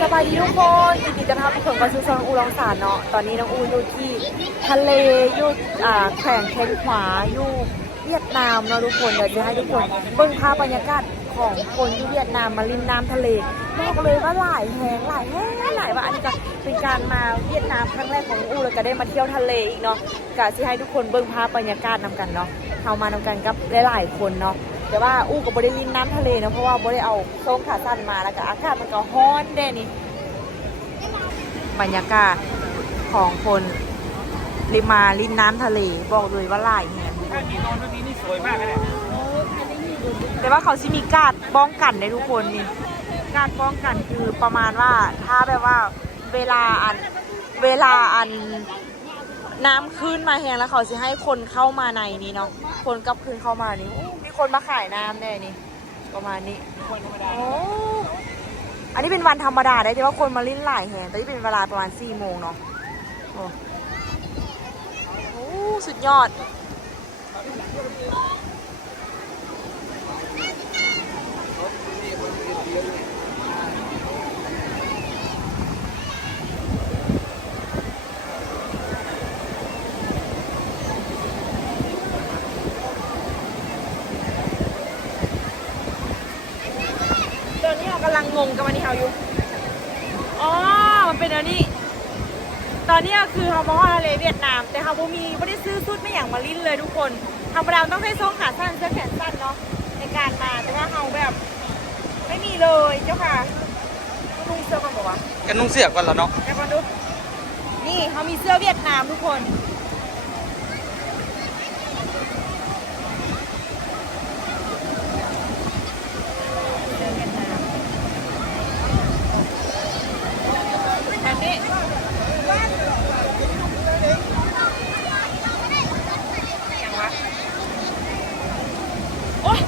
สบายดีทุกคนยินดีต้อนรับทุกคนเข้าสู่ช่องอูรองสารเนาะ ตอนนี้น้องอูอยู่ที่ทะเลอยู่แข่งเคนขวาอยู่เวียดนามเนาะทุกคน เดี๋ยวจะให้ทุกคนเบิ่งภาพบรรยากาศของคนที่เวียดนามมาริมน้ำทะเลบอกเลยว่าหลายแหงหลายแหงหลายว่าอันนี้ก็เป็นการมาเวียดนามครั้งแรกของอูแล้วก็ได้มาเที่ยวทะเลอีกเนาะกะสิให้ทุกคนเบิ่งภาพบรรยากาศนำกันเนาะเข้ามานำกันกับหลายๆคนเนาะ แต่ว่าอู้กับบริลินน้ำทะเลเนาะเพราะว่าบริเอาโซ่ขาสั้นมาแล้วก็อากาศมันก็ฮ้อนเด้นี่บรรยากาศของคนริมมาริมน้ำทะเลบอกเลยว่าหลายแหงถ้ามีนอนเมื่อกี้นี่สวยมากเลยแต่ว่าเขาสิมีการดป้องกันในทุกคนนี่การดป้องกันคือประมาณว่าถ้าแบบว่าเวลาอันเวลาอันน้ำขึ้นมาแหงแล้วเขาสิให้คนเข้ามาในนี้เนาะคนกลับคืนเข้ามานี่โอ้มี คนมาขายน้ำแน่นี่ ประมาณนี้คนธรรมดาโอ้อันนี้เป็นวันธรรมดาได้แต่ว่าคนมาลิ้นหลายแหงแต่ที่เป็นเวลาประมาณ4โมงเนาะโอ้โอ้สุดยอด ตอนนี้เรากำ ลังงงกับอันนี้เขาอยู่ อ๋อ มันเป็นอันนี้ ตอนนี้ก็คือเขามาว่าทะเลเวียดนาม แต่เขาบ่มีไม่ได้ซื้อสุดไม่อย่างมาลิ้นเลยทุกคนธรรมดาต้องใช้ทรงขาสั้นเสื้อแขนสั้นเนาะในการมา แต่ว่าเขาแบบ ไม่มีเลยเจ้าค่ะนุ่งเสื้อกันบอกว่ากันนุ่งเสียก่อนแล้วเนาะแต่ก่อนดูนี่เขามีเสื้อเวียดนามทุกคน เสื้อเวียดนามแบบนี้อย่างวะโอ๊ย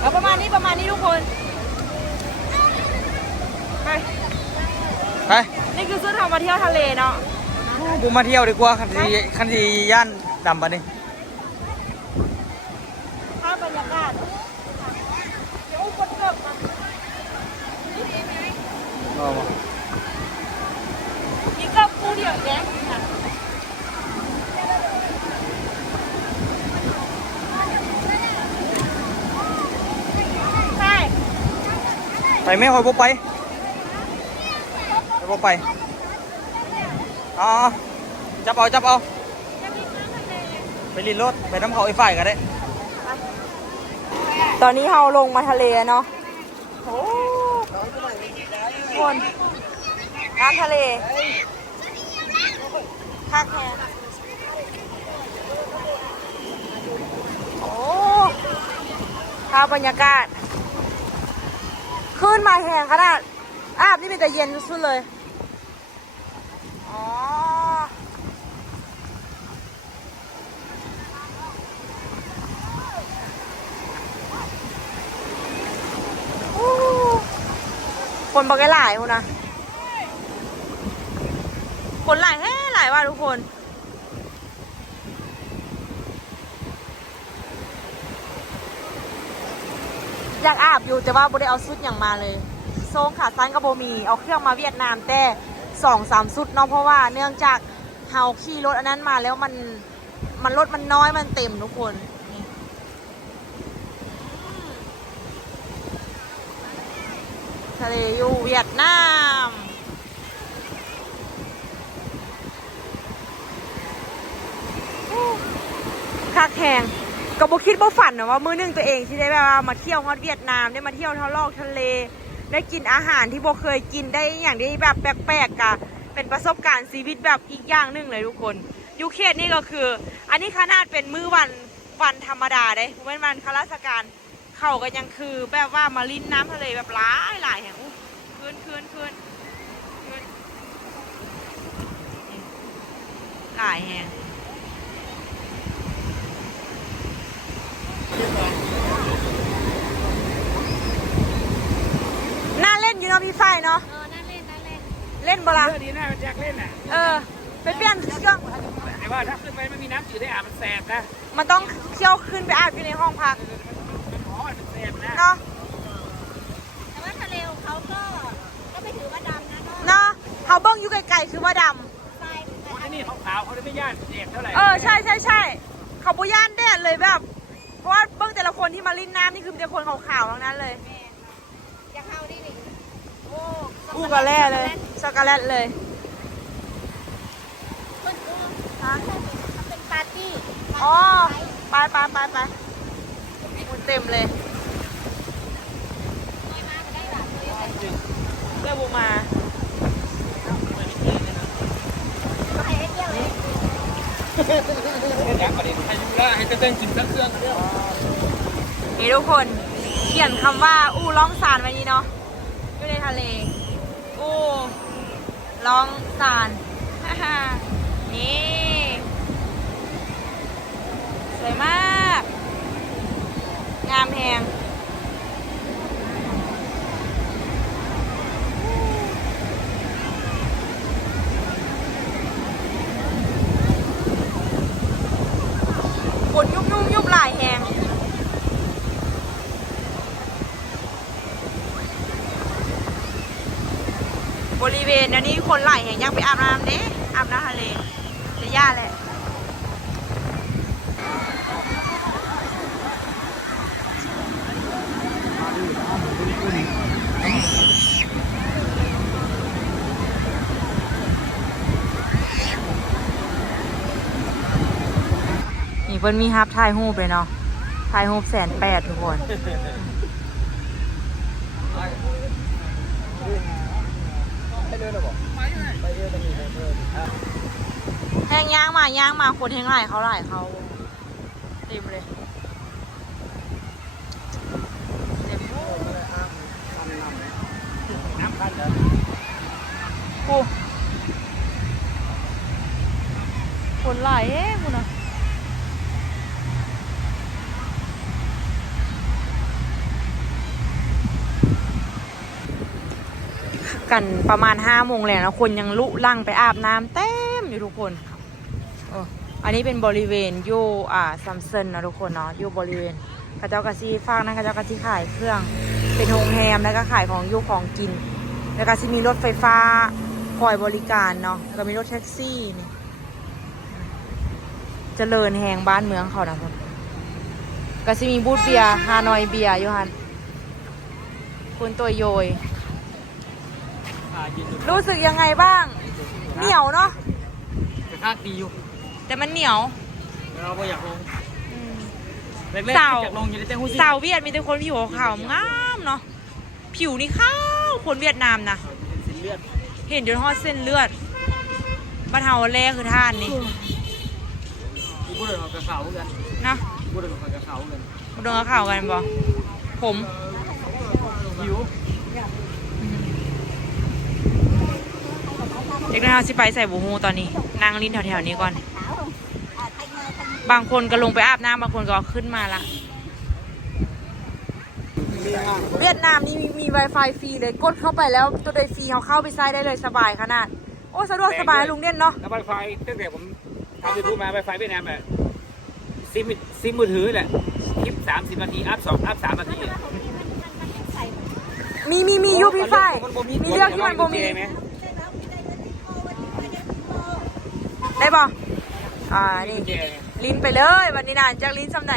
เอาประมาณนี้ประมาณนี้ทุกคน ไป ไป นี่คือซื้อทำมาเที่ ยวทะเลเนาะกูมาเที่ยวดีกว่าคันทีคันทีย่านดำปะนี่ภาพบรรยากาศเดี๋ยวคนเกิดมาเอามานี่ก็ปูเดียวแดงค่ะใช่ไปไม่คอยพบไปไปพบไป อ๋อจับเอาจับเอาไปลินรถไปน้ำเขาไอ้ฝ่ายกันได้ ตอนนี้เราลงมาทะเลเนาะโอ้คนน้ำทะเลคักแฮโอ้ภาพบรรยากาศ ขึ้นมาแหงขนาดอาบนี่เป็นแต่เย็นสุดเลย อ๋อคนบอกหลายคนนะคนหลายแฮ่หลายว่าทุกคนอยากอาบอยู่แต่ว่าบ่ได้เอาสุดอย่างมาเลย โซงขาสั้นกับโบมี เอาเครื่องมาเวียดนามแต่ สองสามสุดเนาะเพราะว่าเนื่องจากเฮาขี่รถอันนั้นมาแล้วมันมันรถมันน้อยมันเต็มทุกคนทะเลอยู่เวียดนามคักแหงก็บ่คิดบ่ฝันนะว่า มือหนึงตัวเองที่ได้แบบว่ามาเที่ยวฮอดเวียดนามได้มาเที่ยวทะลอกทะเล ได้กินอาหารที่บ่เคยกินได้อย่างที่แบบแปลกๆกะเป็นประสบการณ์ชีวิตแบบอีกอย่างหนึ่งเลยทุกคนยูเคสนี่ก็คือ อันนี้ขนาดเป็นมื้อวันวันธรรมดาเด้บ่แม่นวันข้าราชการเขาก็ยังคือแบบว่ามาลิ้นน้ำทะเลแบบหลายหลายแห่งคืนคืนคืนคืนหลายแห่ง น่าเล่นอยู่เนาะมีไฟเนาะ เออน่าเล่นน่าเล่นเล่นบลาเรื่องนี้น่ามันอยากเล่นน่ะเออ ไปเปลี่ยนเครื่องแต่ว่าถ้าขึ้นไปไม่มีน้ำจืดได้อาบมันแสบนะมันต้องเที่ยวขึ้นไปอาบอยู่ในห้องพักมันร้อนมันแสบนะเนาะ แต่ว่าทะเลของเขาก็ก็ไม่ถือว่าดำนะก็เนาะเขาเบิ้งอยู่ไกลๆคือว่าดทามือนนนที่นี่เขาขาวเขาเลไม่ย่านแดดเท่าไหร่เออ ใช่ใช่ใช่เขาบุย่านแดดเลยแบบ เพราะว่าเบิ้งแต่ละคนที่มาลิ้นน้ำนี่คือมีแต่คนขาวๆทั้งนั้นเลยอย่างเข้านี่ อู้กะแล่เลยช็อกโกแลตเลยมันอู้เป็นปาร์ตี้อ๋อไปไปไปไปมันเต็มเลยน้อยมากก็ได้แบบเลยแต่เลือกบูมาก็ให้ให้เที่ยวเลยอยากประเด็นให้ยุ่งละให้เต้นกินเครื่องเครื่องนี่ทุกคน เขียนคำว่า อู้ล่องสารไว้นี้เนาะอยู่ในทะเลอู้ ลองสารนี่ สวยมาก งามแพงฝนยุบยุบยุบหลายแหง เวณอันนี้คนไหลแห่งยังไปอาบน้ำเด้อาบน้ำทะเลจะย่าแหละนี่เพิ่นมีฮับถ่ายรูปเลยเนาะถ่ายรูปแสนแปดทุกคน งย่างมาย่างมาคนแห้งหลเขาไหลเขาเต็มเลยเต็มน้ำพันเหรอโอ้คนหลเอ๊ะคุณอะกันประมาณห้าโมงแล้วนะคนยังลุลั่งไปอาบน้ำเต็มอยู่ทุกคน อันนี้เป็นบริเวณโยอ่าซัมเซนนะทุกคนเนาะโยบริเวณกระเจ้ากระซีฟากนั่นกระเจ้ากระซีขายเครื่อง เป็นโรงแรมแล้วก็ขายของโยของกิน แล้วก็จะมีรถไฟฟ้าคอยบริการเนาะแล้วก็มีรถแท็กซี่นี่เจริญแหงบ้านเมืองเขานะพ่นก็จะมีบูธเบียร์ฮานอยเบียร์ยูฮันคุณตัวโยย รู้สึกยังไงบ้าง เหนียวเนาะกระทากดีอยู่ แต่มันเหนียวเราไม่อยากลงอืม แรกๆสาวอยากลงอยู่ในเต้นหูสิสาวเวียดมีแต่คนผิวขาวๆงามเนาะผิวนี่ขาวคนเวียดนามนะสินเลือดเห็นจนทอดเส้นเลือดบ้านเฮาแรกคือท่านนี่กูพูดเรื่องกระเขากันนะพูดเรื่องกระเขากันมาโดนข่าวกันบ่ผมหิวเด็กน้อยเฮาสิไปใส่บูฮูตอนนี้นั่งลิ้นแถวๆนี้ก่อน บางคนก็ลงไปอาบน้ำบางคนก็ขึ้นมาละเวียดนามนี่มีมี Wi-Fi ฟรีเลยกดเข้าไปแล้วตัวโดยฟรีเขาเข้าไปใช้ได้เลยสบายขนาด โอ้สะดวกสบายลุงเด่นเนาะแล้วไวไฟตั้งแต่ผมทำยูทูบมาไวไฟเวียดนามแบบซิมซิมมือถือแหละคลิปสามสิบนาทีอัพสองอัพสามนาทีมีมีมียูพีไฟมีเรื่องที่มันบ่มีไหมได้บ่อ่านี่กุญแจไง ลิ้นไปเลยวันนี้นานจากลิ้นสำไหน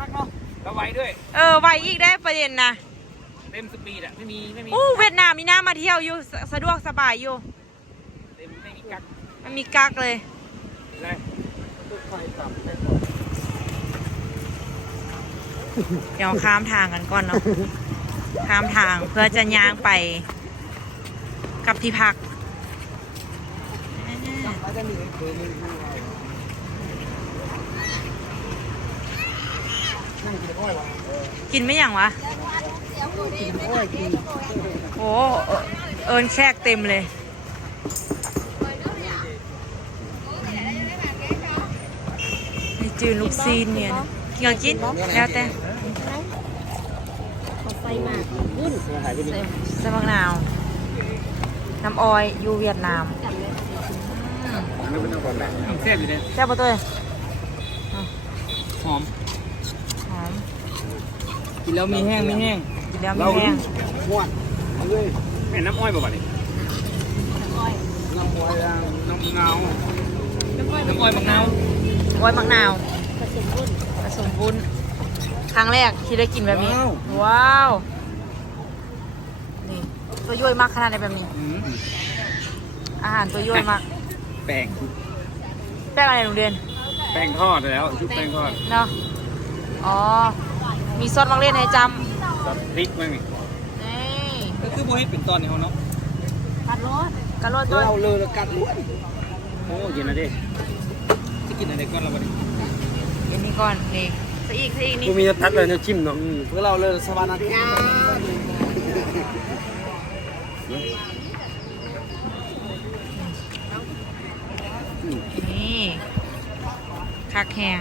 พักเนาะแล้วไวด้วย เออไวอีกได้ประเด็นนะเต็มสปีดอะไม่มีไม่มีอู้เวียดนามนี่น่ามาเที่ยวอยู่สสะดวกสบายอยู่เต็มไม่มีกักมันมีกักเลยอะไรไฟต่ำเดี๋ยวข้ามทางกันก่อนเนาะข้ามทางเพื่อจะย่างไปกลับที่พัก กินไม่อย่างวะ โอ้เอิเอิญแชกเต็มเลย นี่จืนลูกซีนเนี่ยนะกินก็กินแล้วแต่ไฟมาขึ้นหายไปนี่ใส่มะนาว น้ำออยอยู่เวียดนามไม่เป็นต้องก่อนแหละเส้นอยู่เนี่ยแซ่บปะตัวหอมหอมกิ นแล้วมีแห้งมีแห้งกินแล้วมีแห้งม้วนเอาเลยแม่น้ำอ้อยบ่บ่เนี่ยอ้อยน้ำมวยน้ำน้ำเงาน้ำอ้อยน้ำอ้อยมะนาวไว้มักนาวผสมวุ้นผสมวุ้นครั้งแรกที่ได้กินแบบนี้ ว้าว นี่ ตัวย่อยมากขนาดไหนแบบนี้อืมอาหารตัวย่อยมาก แป้ง แป้งอะไรโรงเรียน แป้งทอดแล้วชุบแป้งทอด เนาะ อ๋อ มีซอสมักเล่นให้จกับพริกมั้งนี่ำนี่ก็คือบ่ให้เป็นตอนนี้เขาเนาะตัดรสกระโดดด้วยเราเลยแล้วกัดล้วนโอ้เย็นนะดิจะกินอะไรก่อนเราบ่ได้อันนี้ก่อนนี่ซะอีกซะอีกนี่กูมีทัดเลยเนี่ยชิมเนาะเพื่อเราเลยสวรรค์นี่คักแหง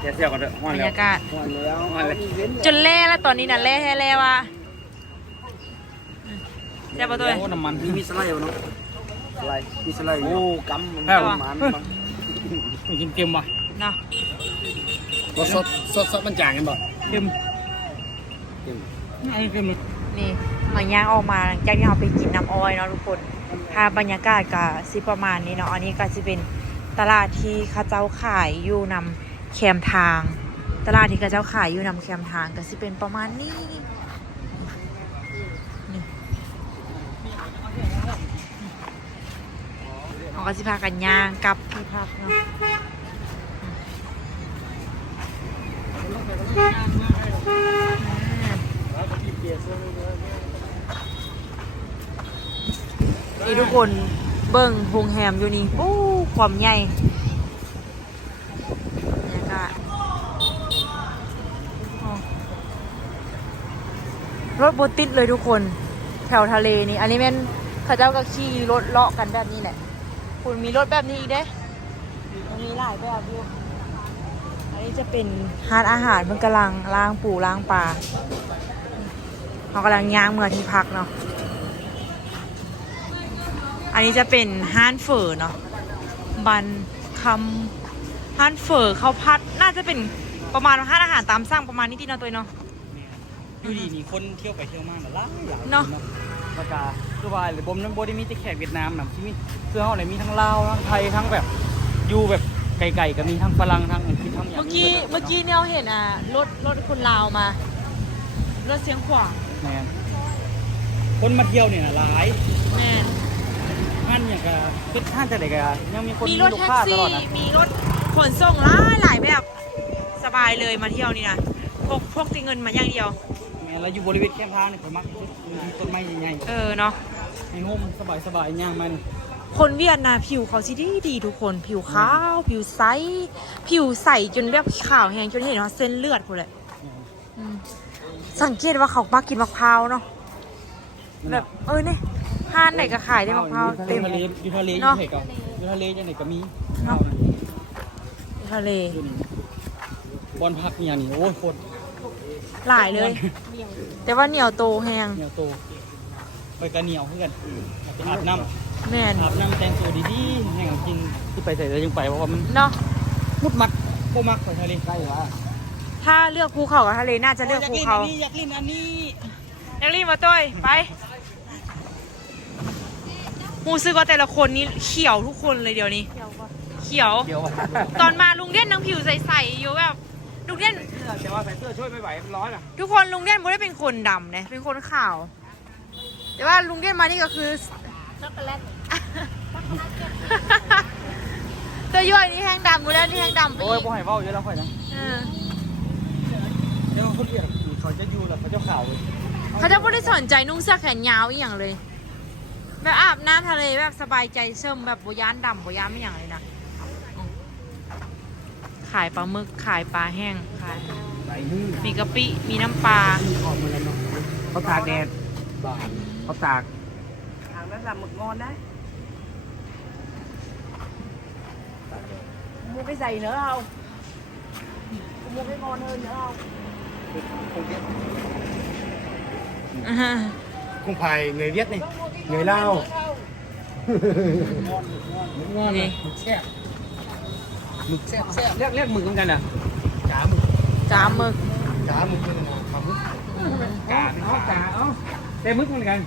แค่เสียวกันเถอะห้อบรนรแล้วยากาศก่อนแล้วห้อนเลยจนเล่แล้วตอนนี้น่ะเล่แท้แล้วว่ะแซ่บปะตัว โอ้น้ำมันมีมีสไลด์เนาะสไลด์มีสไลด์โอ้กำมันแล้มันกินเค็มป่ะเนาะรสสดสดสดมันจางกันป่ะเค็มเค็มไอ้เค็มนี่หลังย่างออกมาหลังจากที่เราไปกินน้ำอ้อยเนาะทุกคนภาพบรรยากาศก็สิประมาณนี้เนาะอันนี้ก็จะเป็นตลาดที่เข้าเจ้าขายอยู่นำ แคมทาง ตลาดที่เข้าเจ้าขายอยู่นำแคมทางก็สิเป็นประมาณนี้นี่เราก็สิพากันย่างกลับที่พักเนาะนี่ทุกคนเบิ่งโรงแรมอยู่นี่ปู้ความใหญ่บรรยากาศอ๋อ รถบติดเลยทุกคน แถวทะเลนี่ อันนี้เป็นเข้าเจ้าก็ขี่รถเลาะกันแบบนี้แหละคุณมีรถแบบนี้อีกเด้มันมีหลายแบบอยู่อันนี้จะเป็นฮานอาหารมันกำลังล้างปูล้างปลาเขากำลังย่างเมื่อที่พักเนาะ อันนี้จะเป็นห้านเฝอเนาะ บันคำห้านเฝอข้าวพัด น่าจะเป็นประมาณห้านอาหารตามสั่งประมาณนี้ที่เนาะตัวเนาะ อยู่ดีนี่คนเที่ยวไปเที่ยวมาหลายหลายเนาะปากกาคือว่าหรือบ่มน้ำบ่ได้มีแต่แขกเวียดนามนะที่มีเสื้อเฮาเลยมีทั้งลาวทั้งไทยทั้งแบบอยู่แบบไกลๆก็มีทั้งฝรั่งทั้งอังกฤษทั้งอย่างเมื่อกี้เมื่อกี้เนี่ยเราเห็นอะรถรถคนลาวมารถเสียงขวางแม่นคนมาเที่ยวเนี่ยน่ะหลายแม่นท่านอย่างกับเป็นท่านจะไหนกันยังมีคนมีรถลูกแท็กค้าตซี่ลอดนะมีรถขนส่งหลายหลายแบบสบายเลยมาเที่ยวนี่นะพกพกติเงินมาอย่างเดียว แม่แล้วอยู่บริเวณแคมป์ทางนี่ผมมักมีต้นไม้ใหญ่เออเนาะ ๆให้ห่มสบายๆย่างมันคนเวียดนามผิวเขาสิดีดีทุกคน ผิวขาว ผิวใส ผิวใสจนแบบขาวแหงจนเห็นว่าเส้นเลือดพวกเลยอืมสังเกตว่าเขามักกินมะพร้าวเนาะแบบเออเนี่ยห้านไหนก็ขายได้มะพร้าวเต็ม ทะเลอยู่ทะเลอเนาะยู่ไหนก็อยู่ทะเลยังไหนก็มีเนาะ ทะเล อยู่นี่บอลพักเนี่ยนี่โอ้ยโคตร หลายเลย แต่ว่าเหนียวโตแหงเหนียวโตไปกระเหนียวเพื่อนไปอาบน้ำแม่นอาบน้ำแต่งตัวดีๆแห้งจริงที่ไปใส่แล้วยังไปเพราะว่ามันเนาะมุดมัดโคมักไปทะเลใกล้ละถ้าเลือกภูเขากับทะเลน่าจะเลือกภูเขาอยากลินอันนี้นักรีบมาต้อยไปมูซึกว่าแต่ละคนนี้เขียวทุกคนเลยเดี๋ยวนี้ เขียวเดี๋ยวตอนมาลุงเด่นนังผิวใสๆอยู่แบบ ลุงเด่นแต่ว่าใส่เสื้อช่วยไม่ไหวมันร้อนอะทุกคนลุงเด่นไม่ได้เป็นคนดำนะเป็นคนขาว แต่ว่าลุงเด่นมานี่ก็คือช็อกโกแลตตัวย่อยนี่แห้งดำกูแล้วนี่แห้งดำไปโอ้ยอีกบ่ให้เว้าเยอะแล้วค่อยนะเออเดี๋ยวคนเรียกเขาจะอยู่แล้วเขาจะข่าวเลยเขาจะไม่ได้สนใจนุ่งเสื้อแขนยาวอีกอย่างเลย แบบอาบน้ำทะเลแบบสบายใจเชิมแบบโบยานดำโบยานไม่อย่างเลยนะ ขายปลาหมึกขายปลาแห้งขายไหลนึ่งมีกะปิมีน้ำปลาออกมาแล้วเนาะเขาตากแดดบานเขาตากทางนั้นลำหมึกงอนได้มูไปใส่เนื้อเรามูไปงอนเนื้อเรากุ้ หมึกแซ่บหมึกแซ่บแซ่บเรียกเรียกหมึกเหมือนกันอะจ๋าหมึกจามหมึกจ๋าหมึกเป็นอะไรครับจ๋าเอ้าจ๋าเอ้าแต่หมึกเหมือนกัน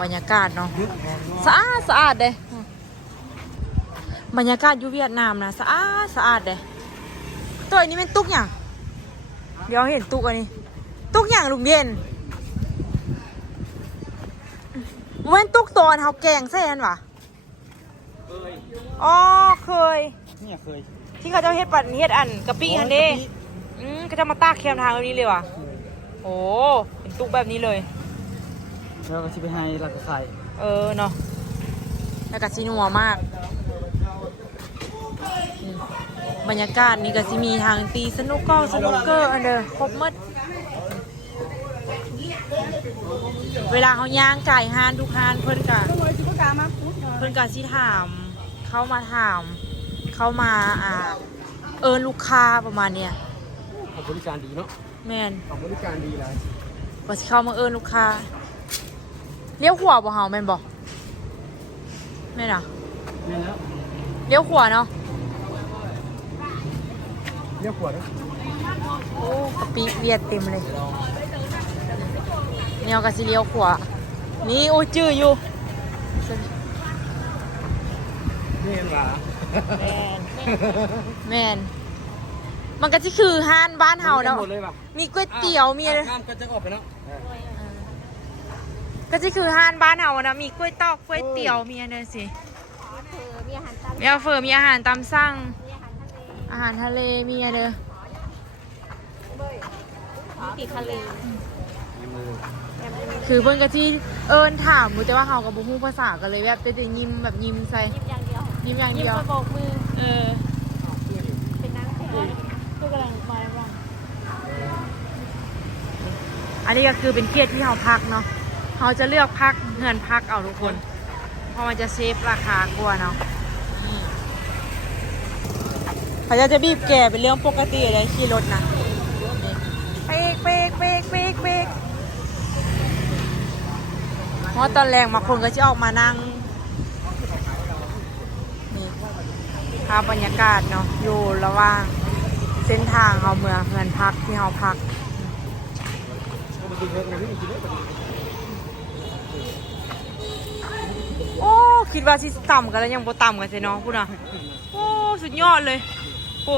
บรรยากาศเนาะสะอาดสะอาดเลยบรรยากาศอยู่เวียดนามนะสะอาดสะอาดเลยตัวอันนี้เป็นตุกอย่างเดี๋ยวเห็นตุกอันนี้ ตุกอย่างลุงเย็นเว้นตุกตัวอันเฮาแกงใส่อันวะเอ้ยอ๋อเคย เนี่ยเคยที่เขาเจะเฮ็ดปัดเฮ็ดอันกะปิอันเด้อืมก็จะมาตากเคียมทางแบบนี้เลยว่ะโอ้เป็นตุกแบบนี้เลย แล้วก็ชิไปให้รักใส่เออเนาะแล้วก็ซีนัวมากอืมบรรยากาศนี่ก็สิมีทางตีสนุกเกอร์สนุกเกอร์อันเดอครบหมดเวลาเขาย่างไก่ฮานทุกฮานเพิ่นกะเพิ่นกะสิถาม เข้ามาถาม เข้ามาอ่าเอินลูกค้าประมาณเนี้ยเขาบริการดีเนาะแม่นเขาบริการดีเลยก็สิเข้ามาเอินลูกค้าเลี้ยวขวาบ่เฮาแม่นบ่แม่นอะนี่แล้วเลี้ยวขวาเนาะเรียกขวดนะโอ้กะปิเวียดเต็มเลยแนวกะสิเลี้ยวขวานี่โอ้จื้ออยู่นี่เห็นหรอ แมนแมนมันก็สิคือห้านบ้านเฮาเนาะหมดเลยป่ะมีก๋วยเตี๋ยวมีอะไรข้ามก็จะออกไปเนาะก็สิคือห้านบ้านเฮานะมีกล้วยตอกกล้วยเตี๋ยวมีอะไรสิเออมีอาหารตามมีอาเฟอร์มีอาหารตามสั่งมีอาหารทะเลอาหารทะเลมีอะไรมีติดทะเลคือเพิ่นก็ที่เอิ้นถามมูแต่ว่าเฮากับบ่ฮู้ภาษากันเลยแบบเป็นแต่ยิ้มแบบยิ้มใส่ ยิ้มอย่างเดียวยิ้มเดียว กระบอกมือ เออ เป็นนางแถวก็กำลังมาว่างอันนี้ก็คือเป็นเกียรติที่เฮาพักเนาะเฮาจะเลือกพักเฮือนพักเอาทุกคน เพราะมันจะเซฟราคากว่าเนาะนี่เขาจะจะบีบแก่เป็นเรื่องปกติเลยขี่รถนะเป๊กเป๊กเป๊กเป๊กเป๊กเพราะตอนแรกมาคนก็จะออกมานั่ง ภาพบรรยากาศเนาะอยู่ระหว่างเส้นทางเขาเมืองเงินพักที่เขาพักโอ้คิดว่าสิต่ำกันแล้วยังบ่ต่ำกันใช่น้องพูดนะโอ้สุดยอดเลยโอ้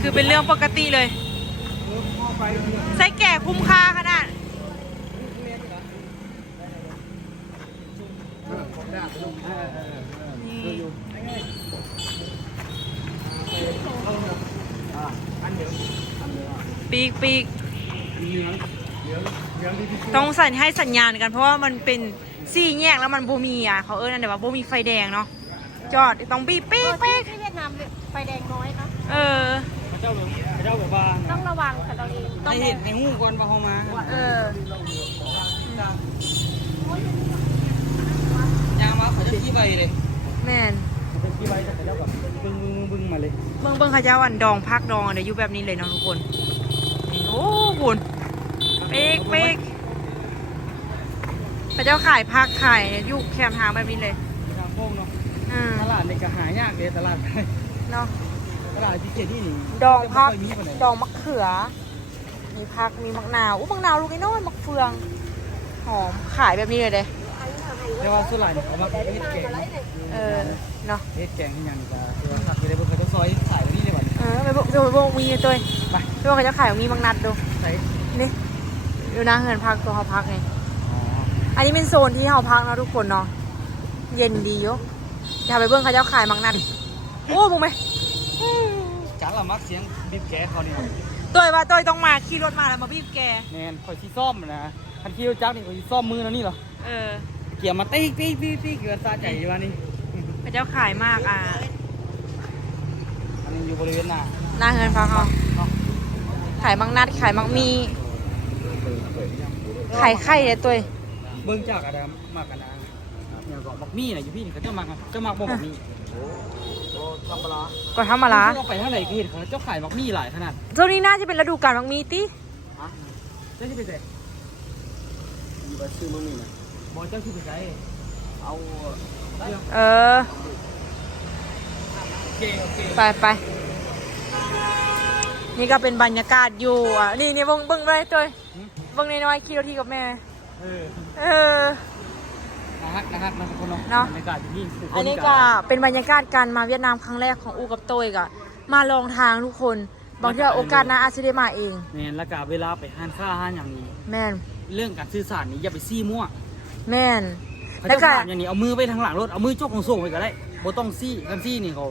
คือเป็นเรื่องปกติเลย ใส่แก่คุ้มค่าขนาด นี่ปีกปีกต้องใส่ให้สัญญาณกันเพราะว่ามันเป็นสี่แยกแล้วมันโบมีอะเขาเอิ้นอันเดียวว่าโบมีไฟแดงเนาะจอดต้องบีบปีกปีกที่เวียดนามไฟแดงน้อยนะเออเจ้าแบบเจ้าแบบว่าต้องระวังค่ะเราเองต้องเห็นให้หูก่อนว่าเขามาเออ ยางมา เขาจะขี้ใบเลยแม่นเป็นขี้ใบแต่เขาจะแบบบึ้งบึ้งบึ้งบึ้งมาเลยเบิ่งเบิ่งเขาเจ้าอันดองพักดองอันเดี๋ยวอยู่แบบนี้เลยเนาะทุกคนนี่โอ้บุญเป๊กเป๊กเขาเจ้าขายพักขายอยู่แคมป์ทางแบบนี้เลยทางโค้งเนาะอืมตลาดในก็หายากเลยตลาดเนาะตลาดที่เกียรตินี่นี่ดองพักไม่ค่อยมีปานใดดองมะเขือ มีพักมีมะนาวอู้มะนาวลูกไอ้น้อยมะเฟือง หอมขายแบบนี้เลยเด้ แต่ว่าส่วนหลายเนี่ยเขามาเฮ็ดแกงเออเนาะเฮ็ดแกงที่ยังจะคือว่าผักไปได้บนกระต้นซอยขายไว้นี่เลยบ่เออไปบอกไปบอกมีตัวไปไปบอกเขาจะขายมีมังนัดดูใส่นี่ดูนะเหินพักตัวเขาพักไงอ๋ออันนี้เป็นโซนที่เขาพักเนาะทุกคนเนาะเย็นดีอยู่อย่าไปเบิ่งเขาจะขายมังนัดโอ้มึงไหมจังละมักเสียงบีบแกเขานี่ตัวว่าตัวต้องมาขี่รถมาแล้วมาบีบแกแน่นข่อยสิซ่อมนะคันคิวจักนี่ข่อยสิซ่อมมือแล้วนี่เหรอเออ เกี่ยวมาติ๊กติ๊กติ๊กติ๊กเกี่ยวซาใจอยู่ว่านี่เขาจะขายมากอะ อันนี้อยู่บริเวณหน้าหน้าเหินพักเขาเนาะขายมังนัดขายมังมี ขายไข่เลยตัวเบิ่งจากอะไรมากกันนะเนี่ยก็บักมี่น่ะอยู่พี่นี่เขาจะมักจะมักบ่บักมี่โอ้ธรรมดาก็ทำมาละเราไปเท่าไหร่ก็เห็นเขาเจ้าขายบักมี่หลายขนาดช่วงนี้น่าจะเป็นฤดูกาลมังมีติฮะเจ้าที่ไปใส่อยู่ไปซื้อบักมี่นะ บ่เจ้าที่ไปใส่เอาเออ โอเคโอเคไปไป นี่ก็เป็นบรรยากาศอยู่อะ นี่นี่เบิ้งเบิ้งเลยตัวเบิ้งน้อยๆขี่รถที่กับแม่ เออเออ นะฮะนะฮะมันคนเนาะเนาะ บรรยากาศที่นี่คือันนี้ก็เป็นบรรยากาศการมาเวียดนามครั้งแรกของอูกับโตยก็มาลองทางทุกคน บางทีโอกาสหน้าอาจจะได้มาเอง แมนแล้วก็เวลาไปห้านค้าห้านอย่างนี้ แม่นเรื่องการสื่อสารนี้อย่าไปซี่มั่ว แม่นเขาแล้วจะก็ถามอย่างนี้เอามือไปทางหลังรถเอามือจกของส่งไปก็ได้บ่ต้องซี่กันซี่นี่เขา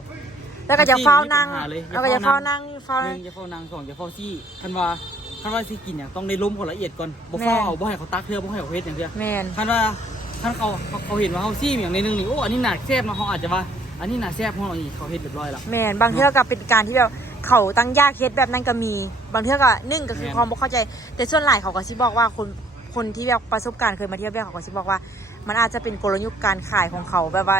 แล้วก็จะเฝ้านั่งมีปัญหาเลยแล้วก็จะเฝ้านั่งเฝ้าหนั่นึ่งงอย่าเฝ้านางสองอย่าเฝ้าซี่คันว่าคันว่าสิกินอย่างต้องได้ล้มคนละเอียดก่อนบ่เฝ้าแม่นเอาบ่ให้เขาตักเทื่อบ่ให้เขาเฮ็ดอย่างเดียวแม่นคันว่าคันเขาเขาเขาเห็นว่าเขาซี่อย่างในนึงนี่โอ้อันนี้หนาแซ่บเนาะเขาอาจจะว่า อันนี้หนาแซ่บของเรานี่เขาเฮ็ดเรียบร้อยแล้วแม่นบางเทื่อก็เป็นการที่แบบเขาตั้งยากเฮ็ดแบบนั้นก็มี บางเทื่อก็หนึ่งก็คือแม่น ความบ่เข้าใจ แต่ส่วนหลายเขาก็สิบอกว่าคน คนที่แบบประสบการณ์เคยมาเที่ยวเวียดเขาก็สิบอกว่า มันอาจจะเป็นกลยุทธ์การขายของเขาแบบว่า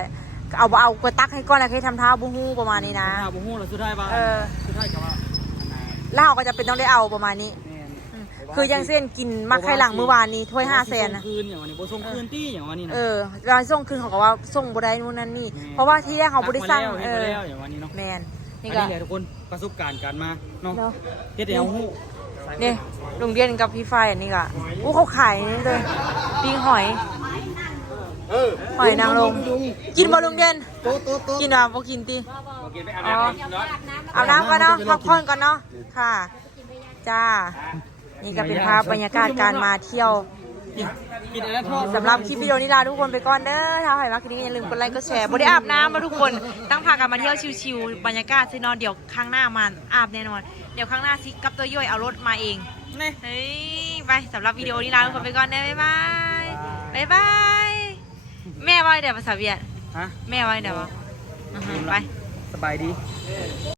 เอาเอากระตักให้ก้อนแล้วให้ทำท่าบูฮู้ประมาณนี้นะถ้าบ่ฮู้แล้วสุดท้ายว่าเออสุดท้ายก็ว่าอันน่ะแล้วเขาก็จะเป็นต้องได้เอาประมาณนี้แม่นอืมคืออย่างเช่นกินมักไข่หลังเมื่อวานนี้ถ้วยห้าแสนบ่นะส่งคืนอย่างวันนี้บ่ส่งคืนตี้อย่างวันนี้นะเออเราส่งคืนเขาก็ว่าส่งบ่ได้นู่นนั่นนี่ เพราะว่าที่แรกเขาบ่ได้สั่งตักมาเอแล้วอเฮ็ดมาแล้วอย่างวันนี้เนาะแมนอันี่นก็นี้แหละทุกคนประสบการณ์การมาเนาะเนาะเฮ็ดให้เฮา ฮู้นี่ลุงเดียนกับพี่ไฟอันนี้ก็อู้เขาขายนี่เลยปิ้งหอยหอยนางรมกินบ่ลุงเดียนกินอะบ่กินติโอเคไปอาบน้ำเนาะเอาน้ำก่อนเนาะพักผ่อนก่อนเนาะค่ะ จ้า นี่ก็เป็นภาพบรรยากาศการมาเที่ยว กินกินอันนั้นทอดสำหรับคลิปวิดีโอนี้ลาทุกคนไปก่อนเด้อถ้าใครมาคลิปนี้อย่าลืมกดไลค์กดแชร์บ่ได้อาบน้ำมาทุกคน ตั้งพากันมาเที่ยวชิวๆบรรยากาศซินอนเดี๋ยวครั้งหน้ามาอาบแน่นอน เดี๋ยวครั้งหน้าซิกับตัวย่อยเอารถมาเอง นี่เฮ้ยไปสำหรับวิดีโอนี้ลาทุกคนไปก่อนเด้อบ๊ายบายบ๊ายบายแม่ว่าเดี๋ยวภาษาเวียดฮะแม่ว่าเดี๋ยววะอือฮึไปสบายดี